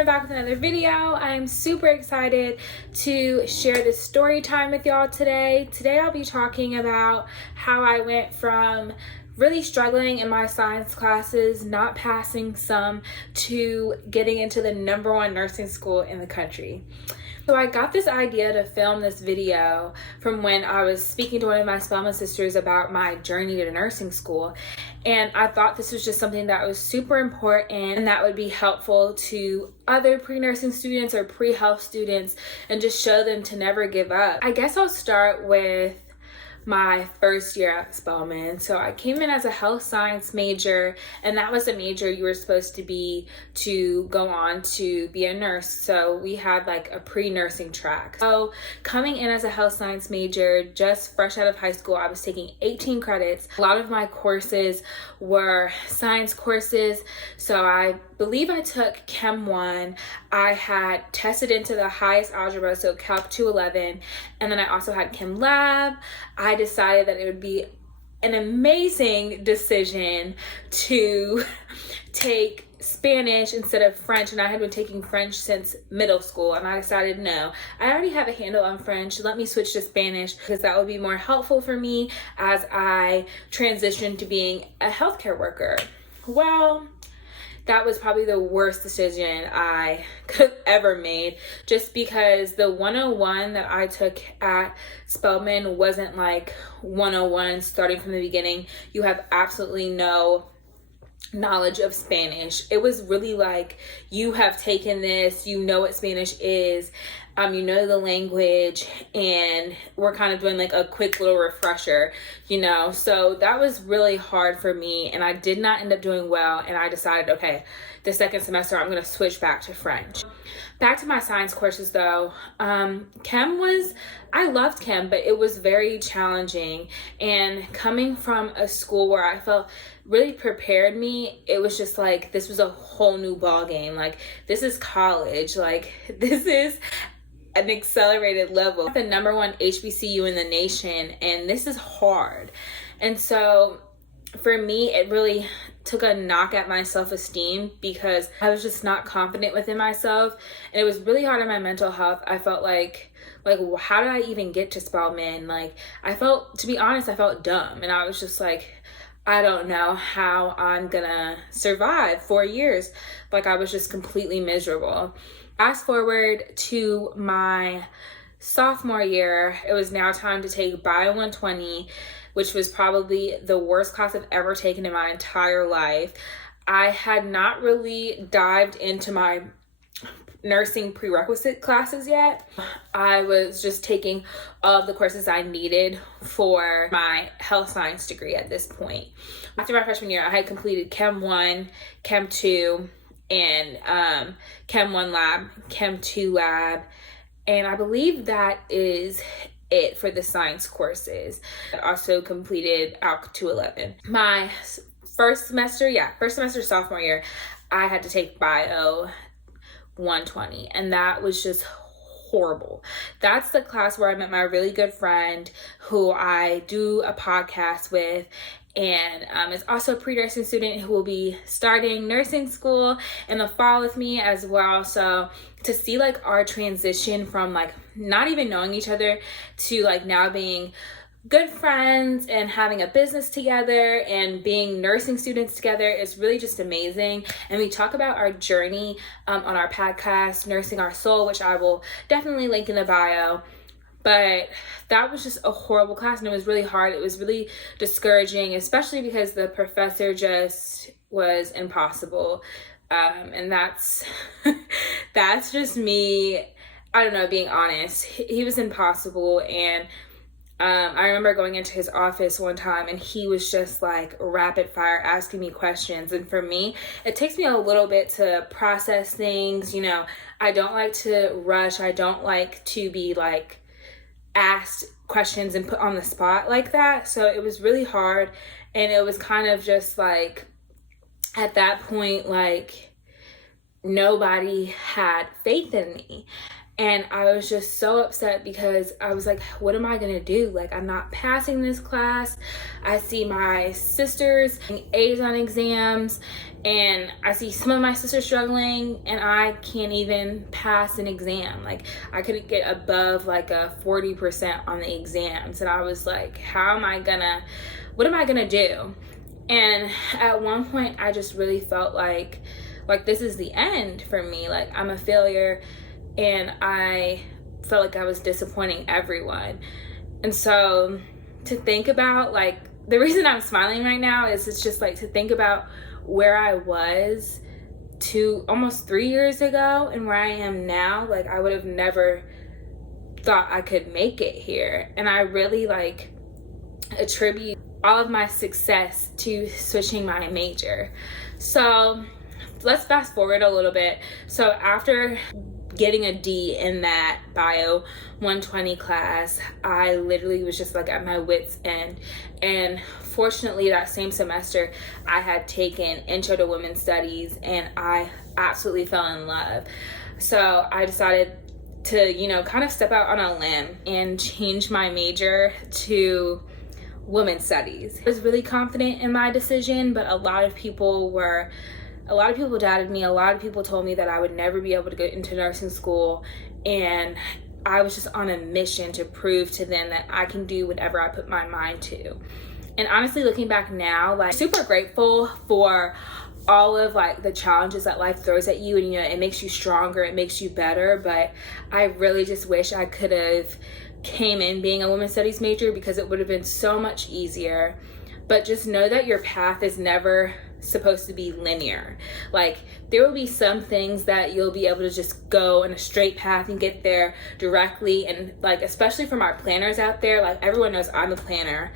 coming back with another video. I am super excited to share this story time with y'all today. Today I'll be talking about how I went from really struggling in my science classes, not passing some, to getting into the #1 nursing school in the country. So I got this idea to film this video from when I was speaking to one of my Spelman sisters about my journey to nursing school. And I thought this was just something that was super important and that would be helpful to other pre-nursing students or pre-health students and just show them to never give up. I guess I'll start with my first year at Spelman. So I came in as a health science major, and that was a major you were supposed to be to go on to be a nurse. So we had like a pre-nursing track. So coming in as a health science major, just fresh out of high school, I was taking 18 credits. A lot of my courses were science courses. So I believe I took Chem 1. I had tested into the highest algebra, so Calc 211, and then I also had Chem Lab. I decided that it would be an amazing decision to take Spanish instead of French, and I had been taking French since middle school, and I decided no, I already have a handle on French, let me switch to Spanish because that would be more helpful for me as I transition to being a healthcare worker. Well, that was probably the worst decision I could have ever made, just because the 101 that I took at Spelman wasn't like 101 starting from the beginning. You have absolutely no knowledge of Spanish. It was really like, you have taken this, you know what Spanish is, you know the language, and we're kind of doing like a quick little refresher, you know. So that was really hard for me, and I did not end up doing well, and I decided, okay, the second semester I'm going to switch back to French. Back to my science courses though, Chem was, I loved Chem, but it was very challenging, and coming from a school where I felt really prepared me, it was just like, this was a whole new ball game. Like, this is college, like this is an accelerated level, the #1 HBCU in the nation, and this is hard. And so for me, it really took a knock at my self-esteem because I was just not confident within myself, and it was really hard on my mental health. I felt like how did I even get to Spelman? Like, I felt, to be honest, I felt dumb, and I was just like, I don't know how I'm gonna survive 4 years. Like, I was just completely miserable. Fast forward to my sophomore year, it was now time to take Bio 120, which was probably the worst class I've ever taken in my entire life. I had not really dived into my nursing prerequisite classes yet. I was just taking all of the courses I needed for my health science degree at this point. After my freshman year, I had completed Chem 1, Chem 2, and Chem 1 lab, Chem 2 lab, and I believe that is it for the science courses. I also completed Calc 211. My first semester sophomore year, I had to take Bio 120, and that was just horrible. That's the class where I met my really good friend who I do a podcast with, and is also a pre-nursing student who will be starting nursing school in the fall with me as well. So to see like our transition from like not even knowing each other to like now being good friends and having a business together and being nursing students together is really just amazing. And we talk about our journey on our podcast, Nursing Our Soul, which I will definitely link in the bio. But that was just a horrible class, and it was really hard. It was really discouraging, especially because the professor just was impossible. And that's just me, I don't know, being honest. He was impossible, and I remember going into his office one time, and he was just like rapid fire asking me questions. And for me, it takes me a little bit to process things. You know, I don't like to rush. I don't like to be like asked questions and put on the spot like that. So it was really hard, and it was kind of just like, at that point, like nobody had faith in me. And I was just so upset because I was like, what am I gonna do? Like, I'm not passing this class. I see my sisters getting A's on exams, and I see some of my sisters struggling, and I can't even pass an exam. Like, I couldn't get above like a 40% on the exams. And I was like, what am I gonna do? And at one point I just really felt like this is the end for me. Like, I'm a failure, and I felt like I was disappointing everyone. And so to think about, like, the reason I'm smiling right now is it's just like to think about where I was almost 3 years ago and where I am now. Like, I would have never thought I could make it here. And I really like attribute all of my success to switching my major. So let's fast forward a little bit. So after getting a D in that Bio 120 class, I literally was just like at my wit's end. And fortunately, that same semester, I had taken Intro to Women's Studies, and I absolutely fell in love. So I decided to, kind of step out on a limb and change my major to Women's Studies. I was really confident in my decision, but a lot of people doubted me. A lot of people told me that I would never be able to get into nursing school, and I was just on a mission to prove to them that I can do whatever I put my mind to. And honestly, looking back now, like, super grateful for all of like the challenges that life throws at you, and it makes you stronger, it makes you better. But I really just wish I could have came in being a women's studies major, because it would have been so much easier. But just know that your path is never supposed to be linear. Like, there will be some things that you'll be able to just go in a straight path and get there directly. And like, especially for my planners out there, like, everyone knows I'm a planner.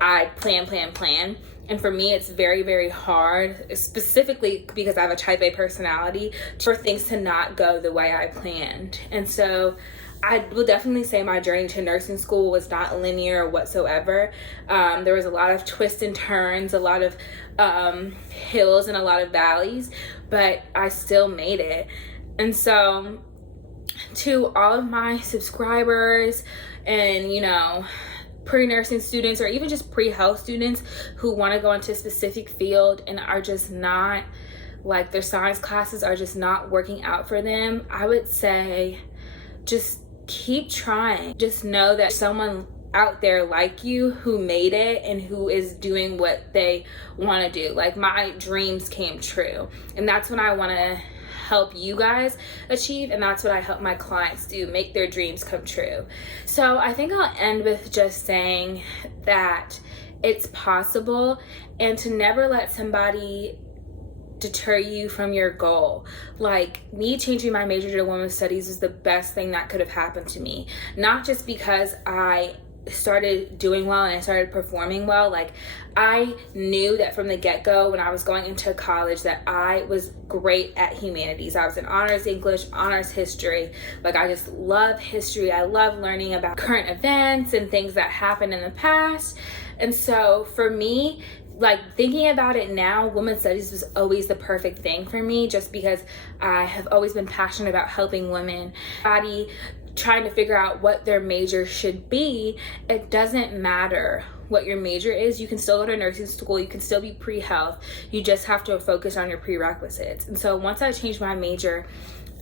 I plan. And for me, it's very, very hard, specifically because I have a type A personality, for things to not go the way I planned. And so I will definitely say my journey to nursing school was not linear whatsoever. There was a lot of twists and turns, a lot of hills and a lot of valleys, but I still made it. And so to all of my subscribers and, pre-nursing students, or even just pre-health students who want to go into a specific field and are just not, like, their science classes are just not working out for them, I would say just keep trying. Just know that someone out there like you who made it and who is doing what they want to do. Like, my dreams came true, and that's what I want to help you guys achieve, and that's what I help my clients do, make their dreams come true. So I think I'll end with just saying that it's possible, and to never let somebody deter you from your goal. Like, me changing my major to women's studies is the best thing that could have happened to me. Not just because I started doing well and I started performing well. Like, I knew that from the get-go when I was going into college that I was great at humanities. I was in honors English, honors history. Like, I just love history. I love learning about current events and things that happened in the past. And so for me, like, thinking about it now, women's studies was always the perfect thing for me, just because I have always been passionate about helping women. Trying to figure out what their major should be. It doesn't matter what your major is. You can still go to nursing school. You can still be pre-health. You just have to focus on your prerequisites. And so once I changed my major,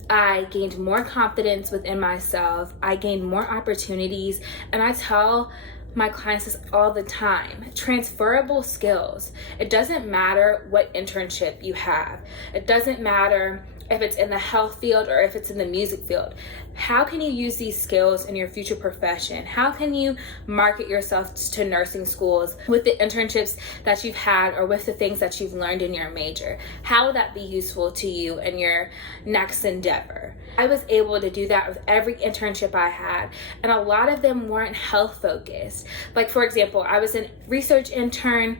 I gained more confidence within myself. I gained more opportunities. And I tell my clients this all the time: transferable skills. It doesn't matter what internship you have. It doesn't matter if it's in the health field or if it's in the music field. How can you use these skills in your future profession? How can you market yourself to nursing schools with the internships that you've had or with the things that you've learned in your major? How will that be useful to you in your next endeavor? I was able to do that with every internship I had, and a lot of them weren't health focused. Like, for example, I was a research intern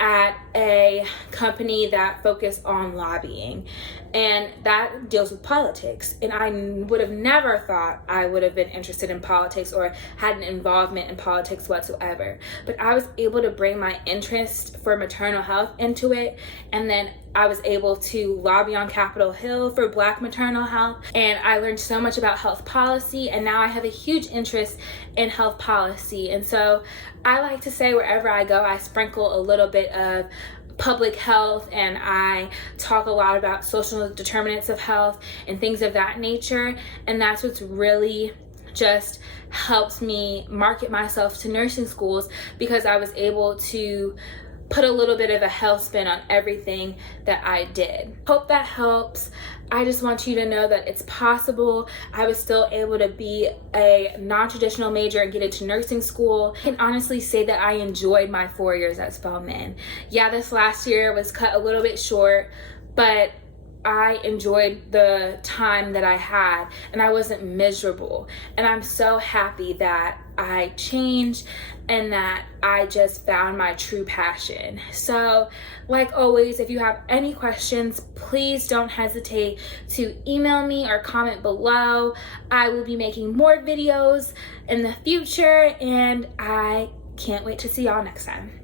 at a company that focused on lobbying. and that deals with politics. And I would have never thought I would have been interested in politics or had an involvement in politics whatsoever. But I was able to bring my interest for maternal health into it, and then I was able to lobby on Capitol Hill for Black maternal health, and I learned so much about health policy, and now I have a huge interest in health policy. And so I like to say wherever I go, I sprinkle a little bit of public health, and I talk a lot about social determinants of health and things of that nature. And that's what's really just helps me market myself to nursing schools, because I was able to put a little bit of a health spin on everything that I did. Hope that helps. I just want you to know that it's possible. I was still able to be a non-traditional major and get into nursing school. I can honestly say that I enjoyed my 4 years at Spelman. Yeah, this last year was cut a little bit short, but I enjoyed the time that I had, and I wasn't miserable. And I'm so happy that I changed and that I just found my true passion. So, like always, if you have any questions, please don't hesitate to email me or comment below. I will be making more videos in the future, and I can't wait to see y'all next time.